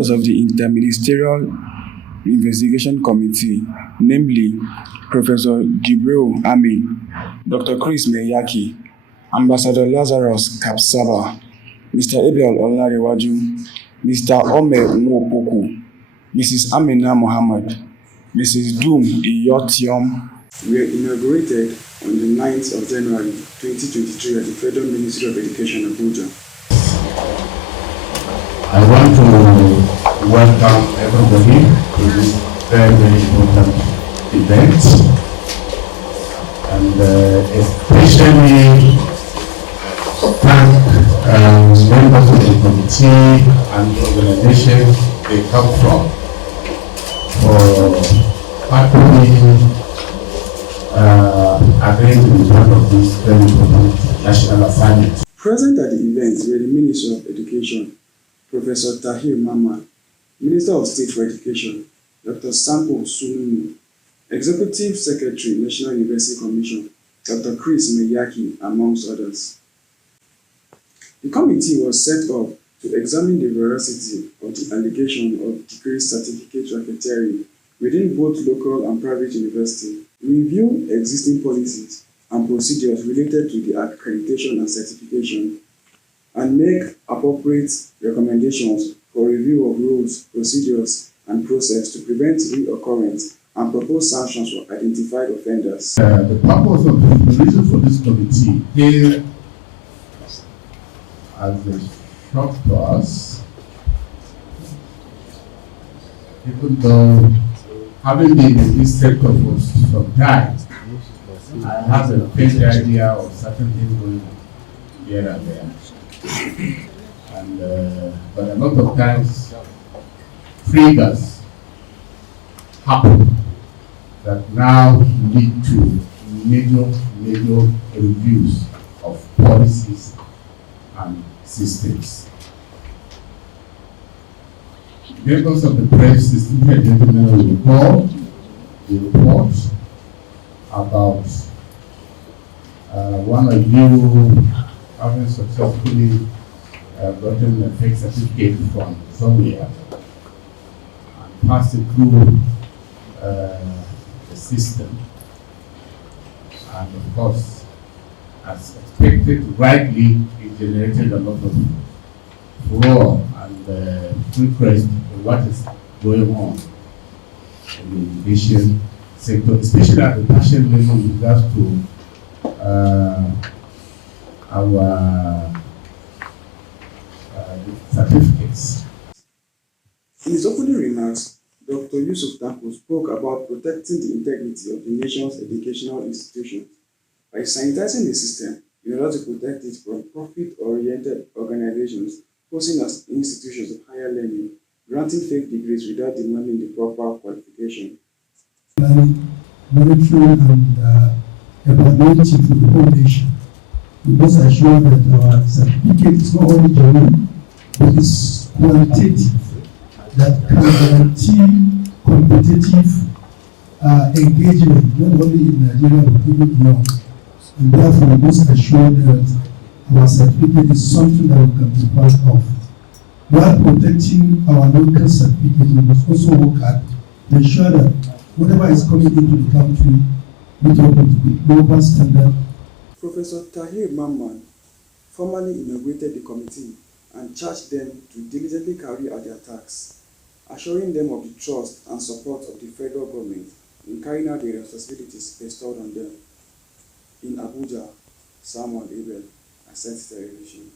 members of the Interministerial Investigation Committee, namely Professor Jibril Amin, Dr. Chris Meyaki, Ambassador Lazarus Kapsaba, Mr. Abel Olarewaju, Mr. Ome Nwopoku, Mrs. Amina Mohammed, Mrs. Doom Iyotiom, were inaugurated on the 9th of January 2023 at the Federal Ministry of Education, Abuja. I want to welcome everybody to this very, very important event, and especially thank members of the committee and the organization they come from for participating against the result of this very important national assignment. Present at the event were the Minister of Education, Professor Tahir Mamman, Minister of State for Education, Dr. Sampo Sununu, Executive Secretary, National University Commission, Dr. Chris Meyaki, amongst others. The committee was set up to examine the veracity of the allegation of degree certificate racketeering within both local and private universities, review existing policies and procedures related to the accreditation and certification, and make appropriate recommendations for review of rules, procedures, and process to prevent reoccurrence and propose sanctions for identified offenders. The purpose of the reason for this committee came as a shock to us, even though having been in this sector for some time, I have a faint idea of certain things going on here and there. And but a lot of times triggers happen that now lead to major reviews of policies and systems. Members of the press, distinguished gentlemen, will recall the report about one of you having successfully gotten a fake certificate from somewhere and passed it through the system. And of course, as expected, rightly, it generated a lot of furor and interest in what is going on in the education sector, especially at the national level with regards to our certificates. In his opening remarks, Dr. Yusuf Tanko spoke about protecting the integrity of the nation's educational institutions by sanitizing the system in order to protect it from profit-oriented organizations posing as institutions of higher learning, granting fake degrees without demanding the proper qualification. Monitoring and evaluating for the whole nation. We must assure that our certificate is not only genuine, but it's qualitative, that can guarantee competitive engagement, not only in Nigeria but even beyond. And therefore, we must assure that our certificate is something that we can be proud of. While protecting our local certificate, we must also work hard to ensure that whatever is coming into the country meet up with the global standard. Professor Tahir Mamman formally inaugurated the committee and charged them to diligently carry out their tasks, assuring them of the trust and support of the federal government in carrying out the responsibilities bestowed on them. In Abuja, Samuel Abel, Ascent Television.